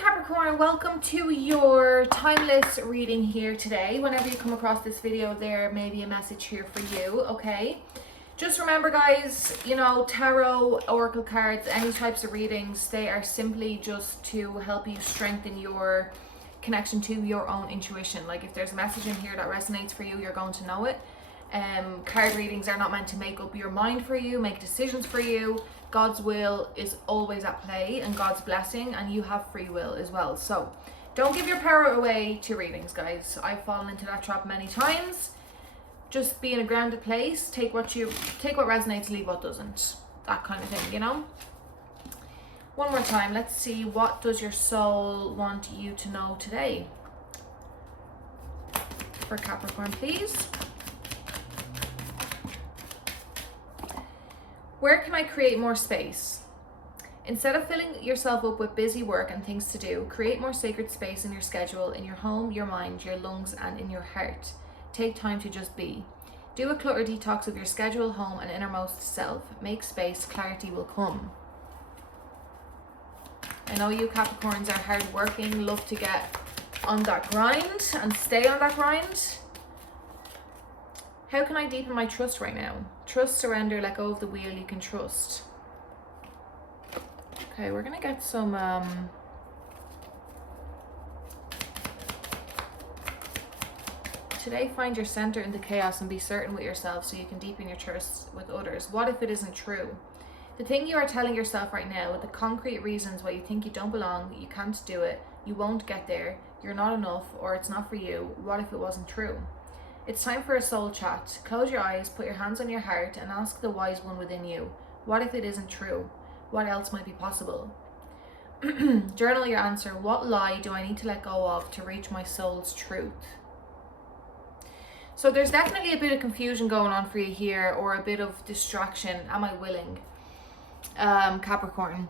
Capricorn, welcome to your timeless reading here today. Whenever you come across this video, there may be a message here for you, okay? Just remember, guys, you know, tarot, oracle cards, any types of readings, they are simply just to help you strengthen your connection to your own intuition. Like if there's a message in here that resonates for you, you're going to know it. Card readings are not meant to make up your mind for you, make decisions for you. God's will is always at play and God's blessing, and you have free will as well. So don't give your power away to readings, guys. I've fallen into that trap many times. Just be in a grounded place, take what resonates, leave what doesn't. That kind of thing, you know? One more time, let's see, what does your soul want you to know today? For Capricorn, please. Where can I create more space? Instead of filling yourself up with busy work and things to do, create more sacred space in your schedule, in your home, your mind, your lungs, and in your heart. Take time to just be. Do a clutter detox of your schedule, home, and innermost self. Make space, clarity will come. I know you Capricorns are hardworking, love to get on that grind and stay on that grind. How can I deepen my trust right now? Trust, surrender, let go of the wheel you can trust. Okay, we're gonna get some today, find your center in the chaos and be certain with yourself so you can deepen your trust with others. What if it isn't true? The thing you are telling yourself right now, with the concrete reasons why you think you don't belong, you can't do it, you won't get there, you're not enough, or it's not for you, what if it wasn't true? It's time for a soul chat. Close your eyes, put your hands on your heart, and ask the wise one within you, what if it isn't true? What else might be possible? Journal your answer. What lie do I need to let go of to reach my soul's truth? So there's definitely a bit of confusion going on for you here, or a bit of distraction. Am I willing? Capricorn,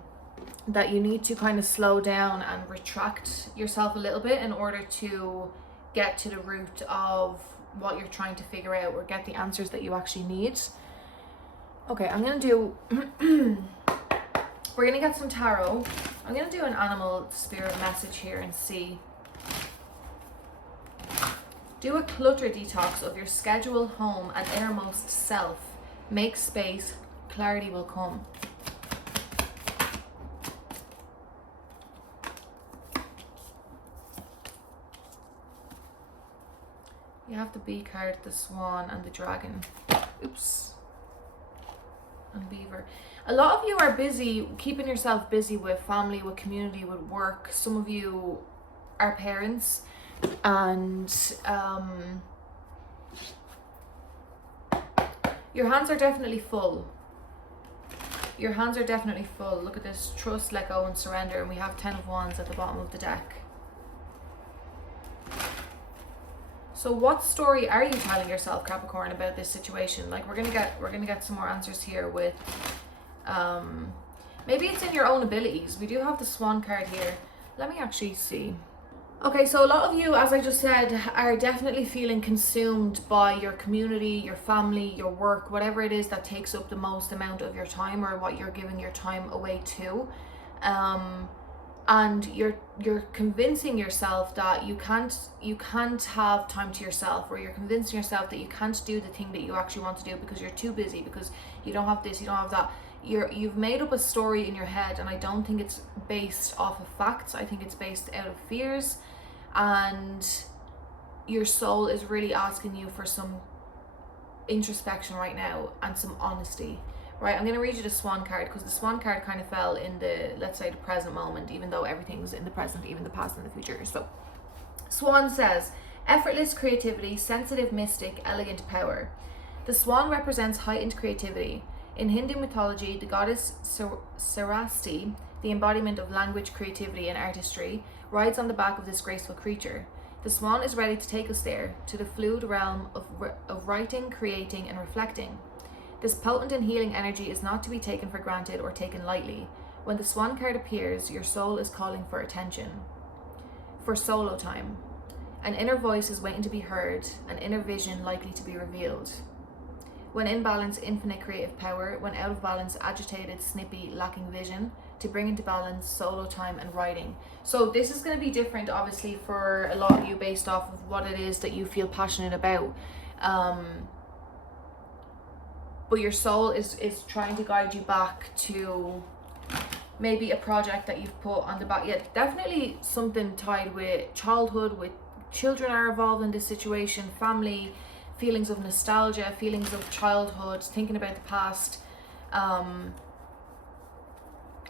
that you need to kind of slow down and retract yourself a little bit in order to get to the root of what you're trying to figure out, or get the answers that you actually need. Okay, I'm gonna do we're gonna get some tarot. I'm gonna do an animal spirit message here and see. Do a clutter detox of your schedule, home, and innermost self. Make space, clarity will come. You have the bee card, the swan, and the dragon. Oops. And beaver. A lot of you are busy, keeping yourself busy with family, with community, with work. Some of you are parents, and your hands are definitely full. Your hands are definitely full. Look at this. Trust, let go, and surrender. And we have 10 of Wands at the bottom of the deck. So what story are you telling yourself, Capricorn, about this situation? Like we're gonna get some more answers here with maybe it's in your own abilities. We do have the swan card here. Let me actually see. Okay, so a lot of you, as I just said, are definitely feeling consumed by your community, your family, your work, whatever it is that takes up the most amount of your time, or what you're giving your time away to. And you're convincing yourself that you can't have time to yourself, or you're convincing yourself that you can't do the thing that you actually want to do because you're too busy, because you don't have this, you don't have that. You've made up a story in your head, and I don't think it's based off of facts. I think it's based out of fears, and your soul is really asking you for some introspection right now and some honesty. Right, I'm going to read you the swan card, because the swan card kind of fell in the, let's say, the present moment, even though everything's in the present, even the past and the future. So, swan says, effortless creativity, sensitive mystic, elegant power. The swan represents heightened creativity. In Hindu mythology, the goddess Saraswati, the embodiment of language, creativity, and artistry, rides on the back of this graceful creature. The swan is ready to take us there, to the fluid realm of writing, creating, and reflecting. This potent and healing energy is not to be taken for granted or taken lightly. When the swan card appears, your soul is calling for attention, for solo time. An inner voice is waiting to be heard, an inner vision likely to be revealed. When in balance, infinite creative power. When out of balance, agitated, snippy, lacking vision. to bring into balance solo time and writing. So this is going to be different obviously for a lot of you based off of what it is that you feel passionate about. But your soul is trying to guide you back to maybe a project that you've put on the back. Yeah, definitely something tied with childhood, with children are involved in this situation, family, feelings of nostalgia, feelings of childhood, thinking about the past.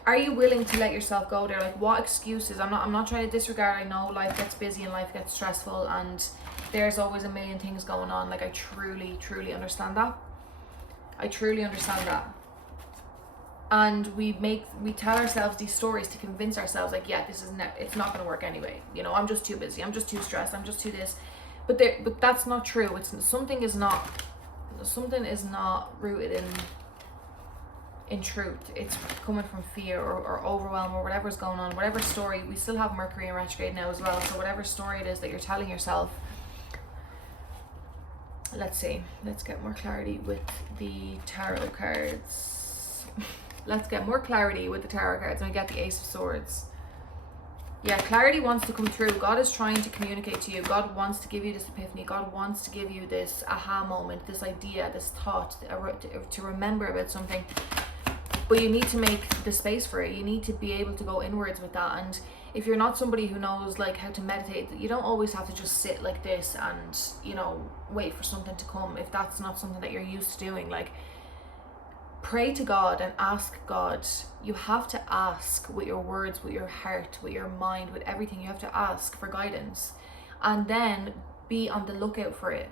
Are you willing to let yourself go there? Like, what excuses? I'm not trying to disregard. I know life gets busy and life gets stressful and there's always a million things going on. Like, I truly understand that. I truly understand that. And we tell ourselves these stories to convince ourselves, like, yeah, it's not going to work anyway. You know, I'm just too busy. I'm just too stressed. I'm just too this. But that's not true. Something is not rooted in truth. It's coming from fear or overwhelm or whatever's going on. Whatever story, we still have Mercury in retrograde now as well. So whatever story it is that you're telling yourself. Let's see. Let's get more clarity with the tarot cards. Let's get more clarity with the tarot cards. And we get the Ace of Swords. Yeah, clarity wants to come through. God is trying to communicate to you. God wants to give you this epiphany. God wants to give you this aha moment, this idea, this thought, to remember about something. But you need to make the space for it. You need to be able to go inwards with that. And if you're not somebody who knows like how to meditate, you don't always have to just sit like this and, you know, wait for something to come. If that's not something that you're used to doing, like, pray to God and ask God. You have to ask with your words, with your heart, with your mind, with everything. You have to ask for guidance and then be on the lookout for it.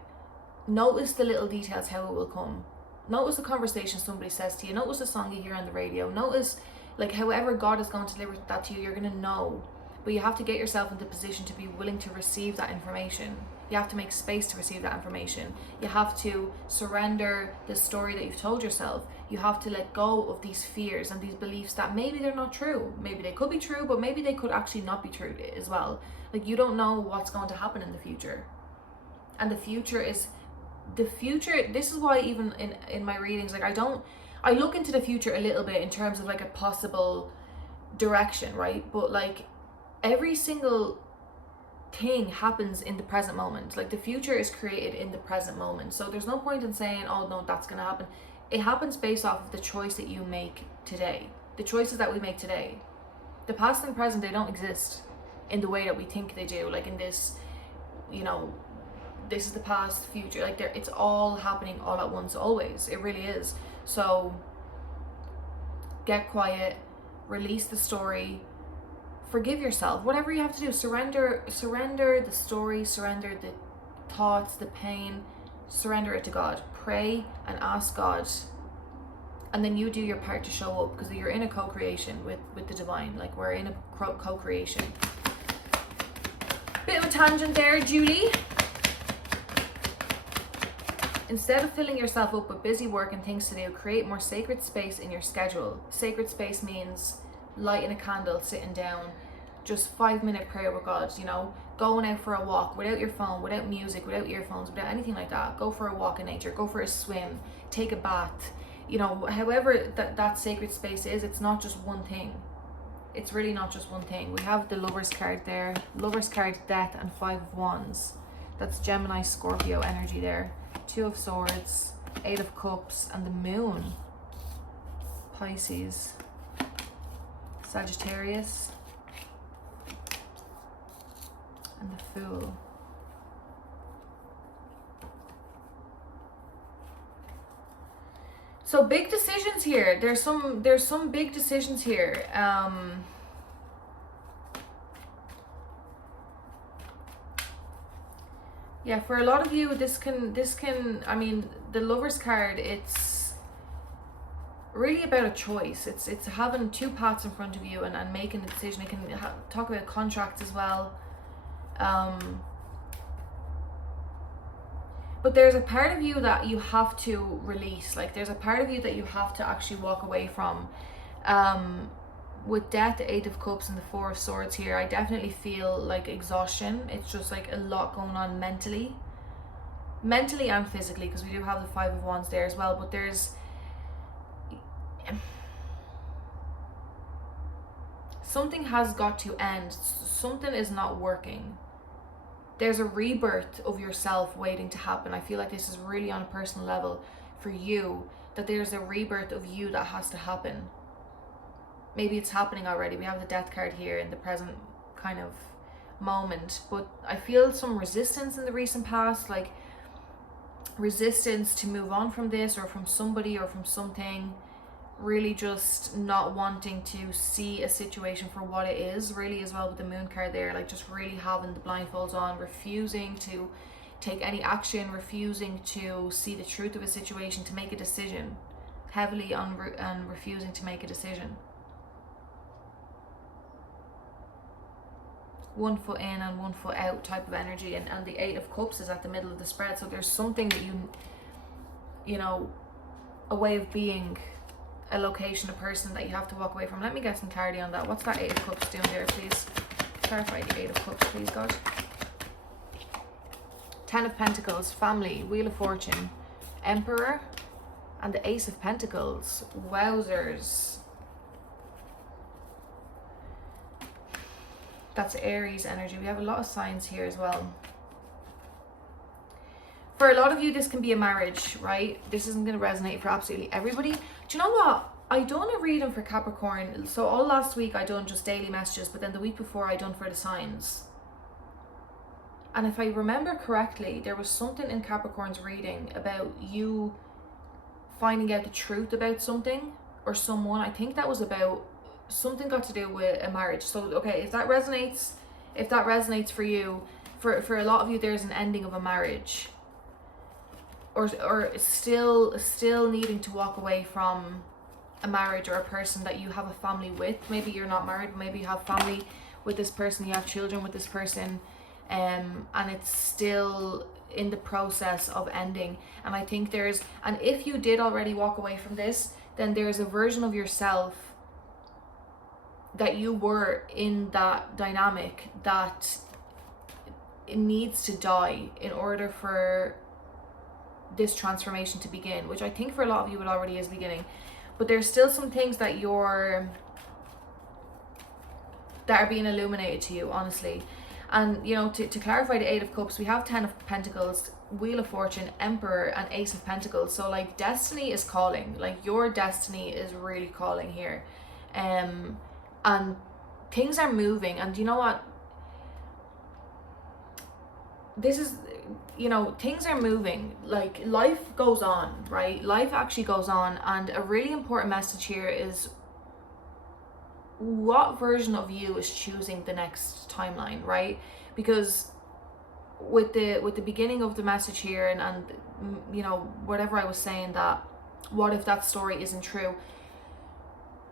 Notice the little details, how it will come. Notice the conversation somebody says to you. Notice the song you hear on the radio. Notice, like, however God is going to deliver that to you, you're going to know. But you have to get yourself into position to be willing to receive that information. You have to make space to receive that information. You have to surrender the story that you've told yourself. You have to let go of these fears and these beliefs that maybe they're not true. Maybe they could be true, but maybe they could actually not be true as well. Like, you don't know what's going to happen in the future. And the future, this is why even in my readings, like, I look into the future a little bit in terms of like a possible direction, right? But like, every single thing happens in the present moment. Like, the future is created in the present moment. So there's no point in saying, oh no, that's gonna happen. It happens based off of the choice that you make today. The choices that we make today. The past and present, they don't exist in the way that we think they do. Like, in this, you know, this is the past, future. Like, it's all happening all at once, always. It really is. So get quiet, release the story, forgive yourself, whatever you have to do. Surrender the story, surrender the thoughts, the pain, surrender it to God. Pray and ask God, and then you do your part to show up, because you're in a co-creation with the divine. Like, we're in a co-creation. Bit of a tangent there, Julie. Instead of filling yourself up with busy work and things to do, create more sacred space in your schedule. Sacred space means lighting a candle, sitting down, just 5-minute prayer with God, you know, going out for a walk without your phone, without music, without earphones, without anything like that. Go for a walk in nature, go for a swim, take a bath, you know, however that sacred space is. It's not just one thing. It's really not just one thing. We have the Lover's card there. Lover's card, Death, and 5 of Wands. That's Gemini, Scorpio energy there. 2 of Swords, 8 of Cups, and the Moon. Pisces, Sagittarius, and the Fool. So big decisions here. There's some big decisions here. Yeah, for a lot of you, this can, I mean, the Lover's card, it's really about a choice. It's having 2 paths in front of you and making a decision. It can talk about contracts as well. But there's a part of you that you have to release. Like, there's a part of you that you have to actually walk away from. With Death, the 8 of Cups, and the 4 of Swords here, I definitely feel like exhaustion. It's just like a lot going on mentally and physically, because we do have the 5 of Wands there as well. But something has got to end. Something is not working. There's a rebirth of yourself waiting to happen. I feel like this is really on a personal level for you, that there's a rebirth of you that has to happen. Maybe it's happening already. We have the death card here in the present kind of moment, but I feel some resistance in the recent past, like resistance to move on from this or from somebody or from something, really just not wanting to see a situation for what it is, really, as well with the moon card there, like just really having the blindfolds on, refusing to take any action, refusing to see the truth of a situation, to make a decision, heavily on refusing to make a decision. One foot in and one foot out type of energy, and the Eight of Cups is at the middle of the spread. So there's something that you know, a way of being, a location, a person that you have to walk away from. Let me get some clarity on that. What's that Eight of Cups doing there, please? Clarify the Eight of Cups, please, God. Ten of Pentacles, family, Wheel of Fortune, Emperor, and the Ace of Pentacles. Wowzers. That's Aries energy. We have a lot of signs here as well. For a lot of you, this can be a marriage, right? This isn't going to resonate for absolutely everybody. Do you know what? I done a reading for Capricorn. So all last week I done just daily messages, but then the week before I done for the signs. And if I remember correctly, there was something in Capricorn's reading about you finding out the truth about something or someone. I think that was about something got to do with a marriage. So okay, if that resonates for you, for a lot of you, there's an ending of a marriage, or still needing to walk away from a marriage or a person that you have a family with. Maybe you're not married, but maybe you have family with this person, you have children with this person, and it's still in the process of ending. And I think and if you did already walk away from this, then there's a version of yourself that you were in that dynamic that it needs to die in order for this transformation to begin, which I think for a lot of you it already is beginning. But there's still some things that are being illuminated to you, honestly. And you know, to clarify the Eight of Cups, we have Ten of Pentacles, Wheel of Fortune, Emperor, and Ace of Pentacles. So like destiny is calling, like your destiny is really calling here. And things are moving, and you know what, this is, you know, things are moving, like life goes on, right? Life actually goes on. And a really important message here is what version of you is choosing the next timeline, right? Because with the beginning of the message here, and you know, whatever I was saying, that what if that story isn't true,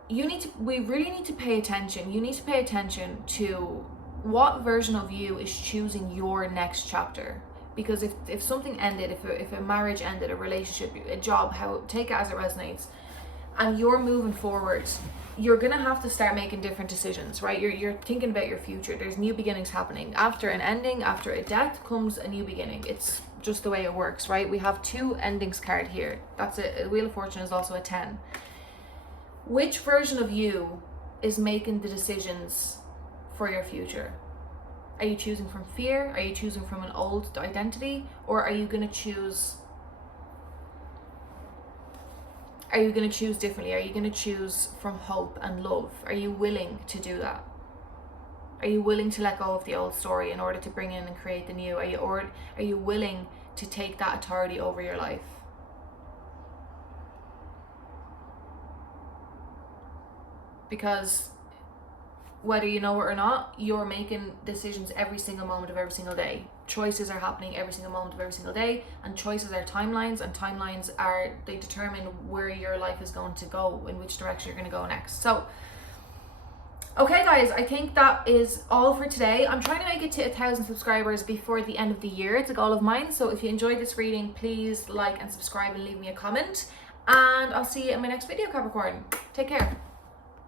we really need to pay attention. You need to pay attention to what version of you is choosing your next chapter. Because if something ended, if a marriage ended, a relationship, a job, take it as it resonates, and you're moving forward, you're gonna have to start making different decisions, right? You're thinking about your future. There's new beginnings happening. After an ending, after a death, comes a new beginning. It's just the way it works, right? We have two endings card here. That's it. A Wheel of Fortune is also a 10. Which version of you is making the decisions for your future? Are you choosing from fear? Are you choosing from an old identity? Or are you going to choose differently? Are you going to choose from hope and love? Are you willing to do that? Are you willing to let go of the old story in order to bring in and create the new? Are you willing to take that authority over your life? Because whether you know it or not, you're making decisions every single moment of every single day. Choices are happening every single moment of every single day, and choices are timelines, and timelines they determine where your life is going to go, in which direction you're going to go next. So okay guys, I think that is all for today. I'm trying to make it to 1,000 subscribers before the end of the year. It's a goal of mine. So if you enjoyed this reading, please like and subscribe and leave me a comment, and I'll see you in my next video, Capricorn. Take care.